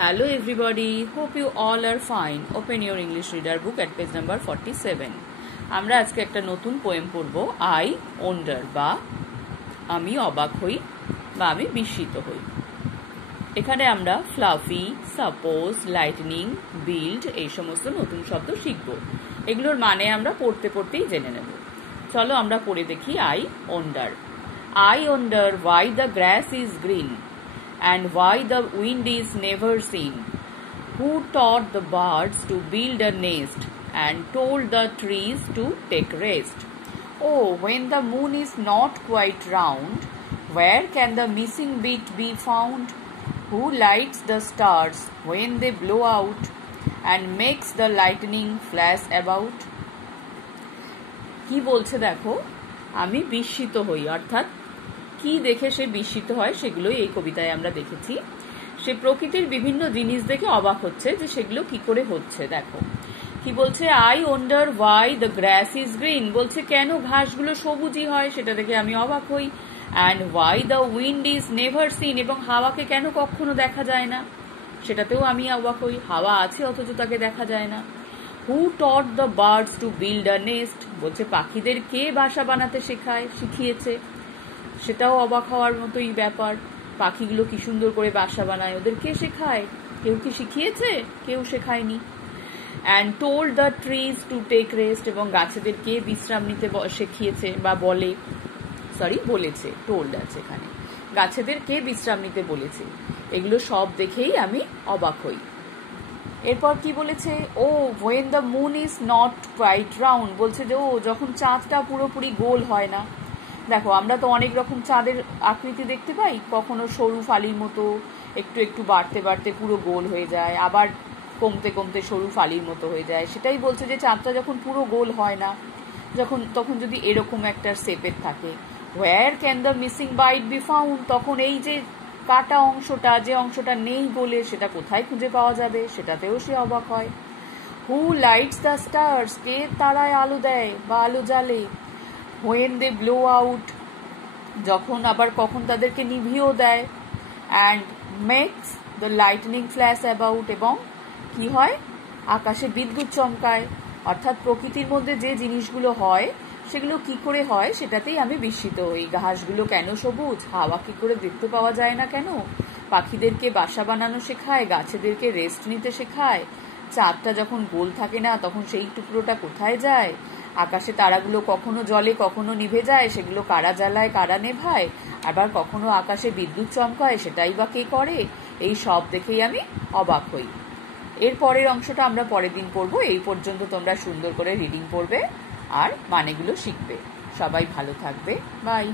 Hello everybody, hope you all are fine. Open your English reader book at page number 47. আমরা আজকে একটা নতুন poem পড়ব I wonder বা আমি অবাক হই বা আমি বিস্মিত হই। এখানে আমরা ফ্লাফি, সাপোজ, লাইটনিং, বিল্ড এই সমস্ত নতুন শব্দ শিখব। এগুলোর মানে আমরা পড়তেই জেনে নেব। চলো আমরা পড়ে দেখি I wonder. I wonder why the grass is green and why the wind is never seen. Who taught the birds to build a nest and told the trees to take rest? Oh, when the moon is not quite round, where can the missing bit be found? Who lights the stars when they blow out and makes the lightning flash about? কি বলছে দেখো, আমি বিস্মিত হই, অর্থাৎ কি দেখে সে বিস্মিত হয় সেগুলোই এই কবিতায় আমরা দেখেছি। সে প্রকৃতির বিভিন্ন জিনিস দেখে অবাক হচ্ছে যে সেগুলো কি করে হচ্ছে। দেখো কি বলছে, I wonder why the grass is green, বলছে কেন ঘাসগুলো সবুজই হয় সেটা দেখে আমি অবাক হই। And why the wind is never seen, এবং হাওয়াকে কেন কখনো দেখা যায় না সেটাতেও আমি অবাক হই। হাওয়া আছে অথচ তাকে দেখা যায় না। Who taught the birds to build a nest, বলছে পাখিদের কে বাসা বানাতে শিখিয়েছে, সেটাও অবাক হওয়ার মতোই ব্যাপার। পাখিগুলো কি সুন্দর করে বাসা বানায়, ওদের কে শেখায়? কেউ কি শিখিয়েছে? কেউ শেখায়নি। And told the trees to take rest, এবং গাছেদের কে বিশ্রাম নিতে শিখিয়েছে বা বলেছে, টোল্ড আছে এখানে, গাছেদের কে বিশ্রাম নিতে বলেছে। এগুলো সব দেখেই আমি অবাক হই। এরপর কি বলেছে, oh when the moon is not quite round, বলছে যে ও যখন চাঁদটা পুরোপুরি গোল হয় না। দেখো আমরা তো অনেক রকম চাঁদের আকৃতি দেখতে পাই, কখনো সরু ফালির মতো একটু একটু বাড়তে বাড়তে পুরো গোল হয়ে যায়, আবার কমতে কমতে সরু ফালির মতো হয়ে যায়। সেটাই বলছে যে চাঁদটা যখন পুরো গোল হয় না, তখন যদি এরকম একটা শেপের থাকে, where can the missing bite be found, তখন এই যে কাটা অংশটা, যে অংশটা নেই গোলে, সেটা কোথায় খুঁজে পাওয়া যাবে, সেটাতেও সে অবাক হয়। হু লাইটস দ্য স্টার্স, কে তারায় আলো দেয় বা আলো জ্বালে। হোয়েন দে ব্লো আউট, কখন তাদেরকে নিভিয়েও দেয়। And makes the lightning flash about, এবং কি হয়, আকাশে বিদ্যুৎ চমকায়। অর্থাৎ প্রকৃতির মধ্যে যে জিনিসগুলো হয় সেগুলো কি করে হয় সেটাতেই আমি বিস্মিত হই। ঘাসগুলো কেন সবুজ, হাওয়া কি করে দেখতে পাওয়া যায় না কেন, পাখিদেরকে বাসা বানানো শেখায়, গাছেদেরকে রেস্ট নিতে শেখায়, চাঁদটা যখন গোল থাকে না তখন সেই টুকরোটা কোথায় যায়, আকাশে তারাগুলো কখনো জ্বলে কখনো নিভে যায়, সেগুলো কারা জ্বালায় কারা নেভায়, আবার কখনো আকাশে বিদ্যুৎ চমকায়, সেটাই বা কে করে। এই সব দেখেই আমি অবাক হই। এর পরের অংশটা আমরা পরের দিন পড়বো। এই পর্যন্ত তোমরা সুন্দর করে রিডিং পড়বে আর মানেগুলো শিখবে। সবাই ভালো থাকবে, বাই।